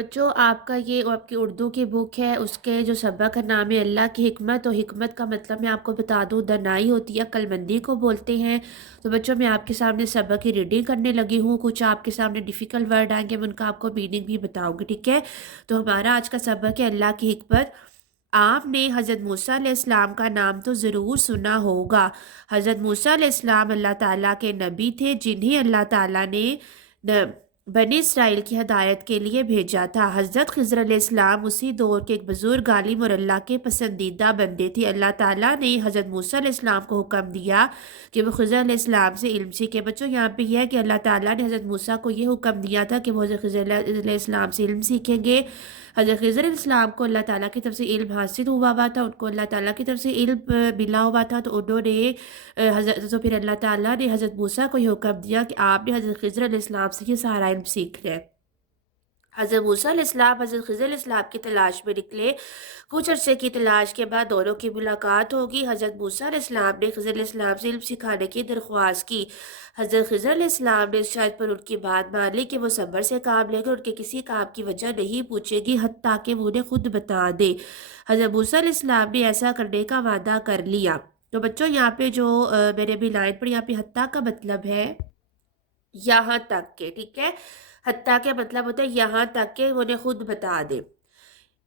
بچوں آپ کا یہ آپ کی اردو کی بک ہے، اس کے جو سبق کا نام ہے اللہ کی حکمت، اور حکمت کا مطلب میں آپ کو بتا دوں دانائی ہوتی ہے، عقل مندی کو بولتے ہیں۔ تو بچوں میں آپ کے سامنے سبق کی ریڈنگ کرنے لگی ہوں، کچھ آپ کے سامنے ڈیفیکلٹ ورڈ آئیں گے، میں ان کا آپ کو میننگ بھی بتاؤں گی، ٹھیک ہے؟ تو ہمارا آج کا سبق ہے اللہ کی حکمت۔ آپ نے حضرت موسیٰ علیہ السلام کا نام تو ضرور سنا ہوگا۔ حضرت موسیٰ علیہ السلام اللہ تعالیٰ کے نبی تھے، جنہیں اللہ تعالیٰ نے بنی اسرائیل کی ہدایت کے لیے بھیجا تھا۔ حضرت خضر علیہ السلام اسی دور کے ایک بزرگ عالم اور اللہ کے پسندیدہ بندے تھے۔ اللہ تعالیٰ نے حضرت موسیٰ علیہ السلام کو حکم دیا کہ وہ خضر علیہ السلام سے علم سیکھے۔ بچوں یہاں پہ یہ ہے کہ اللہ تعالیٰ نے حضرت موسیٰ کو یہ حکم دیا تھا کہ وہ حضرت خضر علیہ السلام سے علم سیکھیں گے۔ حضرت خضر علیہ السلام کو اللہ تعالیٰ کی طرف سے علم حاصل ہوا تھا، ان کو اللہ تعالیٰ کی طرف سے علم ملا ہوا تھا، تو انہوں نے تو پھر اللہ تعالیٰ نے حضرت موسیٰ کو یہ حکم دیا کہ آپ نے حضرت خضر علیہ السلام سے یہ سارا علم سیکھنا ہے۔ حضرت موسیٰ علیہ السلام حضرت خضر علیہ السلام کی تلاش میں نکلے۔ کچھ عرصے کی تلاش کے بعد دونوں کی ملاقات ہوگی۔ حضرت موسیٰ علیہ السلام نے خضر علیہ السلام سے علم سکھانے کی درخواست کی۔ حضرت خضر علیہ السلام نے شاید پر ان کی بات مان لی کہ وہ صبر سے کام لے گا، ان کے کسی کام کی وجہ نہیں پوچھے گی، حتیٰ کہ وہ انہیں خود بتا دے۔ حضرت موسیٰ علیہ السلام نے ایسا کرنے کا وعدہ کر لیا۔ تو بچوں یہاں پہ جو میں نے ابھی لائن پڑھی، یہاں پہ حتیٰ کا مطلب ہے یہاں تک کہ، ٹھیک ہے؟ حتیٰ کے مطلب ہوتا ہے یہاں تک کہ وہ انہیں خود بتا دے۔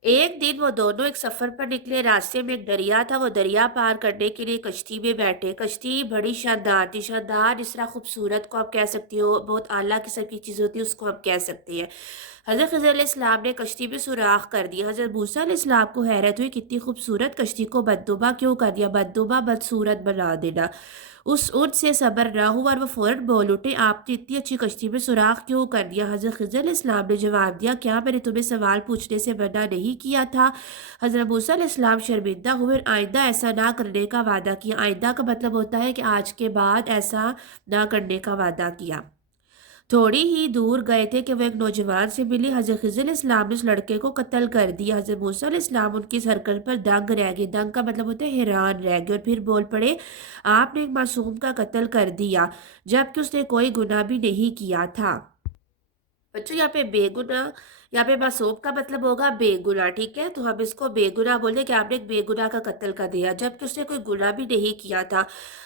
ایک دن وہ دونوں ایک سفر پر نکلے، راستے میں ایک دریا تھا، وہ دریا پار کرنے کے لیے کشتی میں بیٹھے۔ کشتی بڑی شاندار تھی، شاندار اس طرح خوبصورت کو آپ کہہ سکتے ہو، بہت اعلیٰ قسم کی چیز ہوتی ہے اس کو آپ کہہ سکتے ہیں۔ حضرت خضر علیہ السلام نے کشتی میں سوراخ کر دیا۔ حضرت موسیٰ علیہ السلام کو حیرت ہوئی، کتنی خوبصورت کشتی کو بددبا کیوں کر دیا، بددبا بدصورت بنا دینا۔ ان سے صبر نہ ہوا اور وہ فوراً بول اٹھے، آپ نے اتنی اچھی کشتی میں سوراخ کیوں کر دیا؟ حضرت خضر علیہ السلام نے جواب دیا، کیا میں نے تمہیں سوال پوچھنے سے منع نہیں کیا تھا؟ حضرت موسیٰ علیہ السلام شرمندہ ہوئے اور آئندہ ایسا نہ کرنے کا وعدہ کیا۔ آئندہ کا مطلب ہوتا ہے کہ آج کے بعد ایسا نہ کرنے کا وعدہ کیا۔ تھوڑی ہی دور گئے تھے کہ وہ ایک نوجوان سے ملی۔ حضرت خضر علیہ السلام نے اس لڑکے کو قتل کر دیا۔ حضرت موسیٰ علیہ السلام ان کی اس حرکت پر دنگ رہ گئے۔ دنگ کا مطلب ہوتا ہے حیران رہ گئے، اور پھر بول پڑے، آپ نے ایک معصوم کا قتل کر دیا جبکہ اس نے کوئی گناہ بھی نہیں کیا تھا۔ بچوں یہاں پہ بے گناہ، یہاں پہ معصوم کا مطلب ہوگا بے گناہ، ٹھیک ہے؟ تو ہم اس کو بے گناہ بولیں کہ آپ نے ایک بے گناہ کا قتل کر دیا جبکہ اس نے کوئی گناہ بھی نہیں کیا تھا۔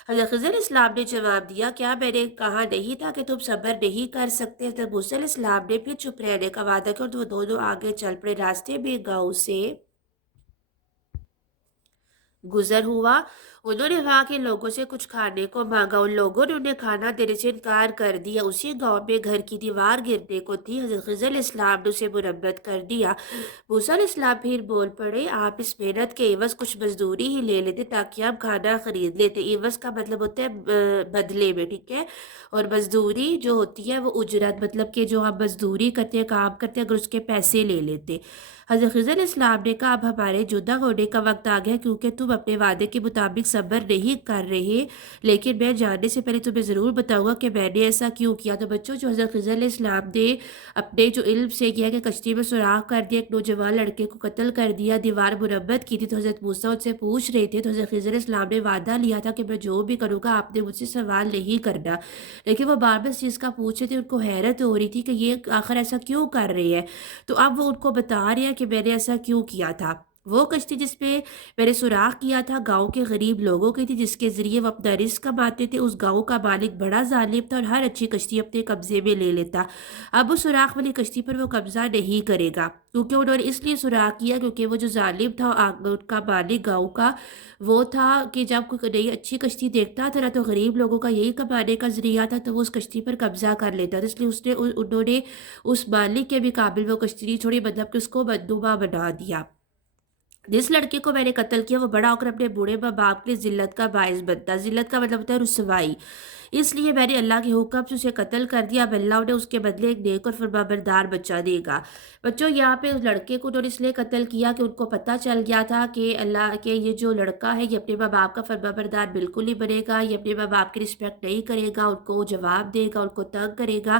حضرت خضر علیہ السلام نے جواب دیا، کیا میں نے کہا نہیں تھا کہ تم صبر نہیں کر سکتے؟ حضرت موسیٰ علیہ السلام نے پھر چپ رہنے کا وعدہ کیا، اور وہ دونوں آگے چل پڑے۔ راستے میں گاؤں سے گزر ہوا، انہوں نے وہاں کے لوگوں سے کچھ کھانے کو مانگا، ان لوگوں نے انہیں کھانا دینے سے انکار کر دیا۔ اسی گاؤں میں گھر کی دیوار گرنے کو تھی، حضرت خضر علیہ السلام نے اسے مرمت کر دیا۔ موسیٰ علیہ السلام پھر بول پڑے، آپ اس محنت کے عوض کچھ مزدوری ہی لے لیتے تاکہ ہم کھانا خرید لیتے۔ عوض کا مطلب ہوتا ہے بدلے میں، ٹھیک ہے؟ اور مزدوری جو ہوتی ہے وہ اجرت، مطلب کہ جو ہم مزدوری کرتے ہیں، کام کرتے ہیں، اگر اس کے پیسے لے لیتے۔ حضرت خضر علیہ السلام نے کہا، اب ہمارے جدا ہونے کا وقت آ گیا کیونکہ تم اپنے وعدے کے مطابق صبر نہیں کر رہے، لیکن میں جاننے سے پہلے تمہیں ضرور بتاؤں گا کہ میں نے ایسا کیوں کیا۔ تو بچوں جو حضرت خضر علیہ السلام نے اپنے جو علم سے کیا کہ کشتی میں سوراخ کر دیا، ایک نوجوان لڑکے کو قتل کر دیا، دیوار مرمت کی تھی، تو حضرت موسیٰ ان سے پوچھ رہے تھے، تو حضرت خضر علیہ السلام نے وعدہ لیا تھا کہ میں جو بھی کروں گا آپ نے مجھ سے سوال نہیں کرنا، لیکن وہ بار بار اس چیز کا پوچھ رہے تھے، ان کو حیرت ہو رہی تھی کہ یہ آخر ایسا کیوں کر رہے ہیں۔ تو اب وہ ان کو بتا رہے ہیں کہ میں نے ایسا کیوں کیا تھا۔ وہ کشتی جس پہ میں نے سوراخ کیا تھا گاؤں کے غریب لوگوں کی تھی، جس کے ذریعے وہ اپنا رزق کماتے تھے۔ اس گاؤں کا مالک بڑا ظالم تھا اور ہر اچھی کشتی اپنے قبضے میں لے لیتا۔ اب اس سوراخ والی کشتی پر وہ قبضہ نہیں کرے گا، کیونکہ انہوں نے اس لیے سوراخ کیا کیونکہ وہ جو ظالم تھا ان کا مالک گاؤں کا، وہ تھا کہ جب کوئی نئی اچھی کشتی دیکھتا تھا نا تو غریب لوگوں کا یہی کمانے کا ذریعہ تھا، تو وہ اس کشتی پر قبضہ کر لیتا تھا۔ اس لیے انہوں نے اس مالک کے بھی قابل وہ کشتی نہیں چھوڑی، مطلب کہ اس کو بدنما بنا دیا۔ جس لڑکے کو میں نے قتل کیا وہ بڑا ہو کر اپنے بوڑھے ماں باپ کے لیے ذلت کا باعث بنتا۔ ذلت کا مطلب ہوتا ہے رسوائی، اس لیے میں نے اللہ کے حکم سے اسے قتل کر دیا۔ اب اللہ انہیں اس کے بدلے ایک نیک اور فرمانبردار بچہ دے گا۔ بچوں یہاں پہ اس لڑکے کو انہوں نے اس لیے قتل کیا کہ ان کو پتہ چل گیا تھا کہ اللہ کے یہ جو لڑکا ہے یہ اپنے ماں باپ کا فرمانبردار بالکل نہیں بنے گا، یہ اپنے ماں باپ کی رسپیکٹ نہیں کرے گا، ان کو جواب دے گا، ان کو تنگ کرے گا،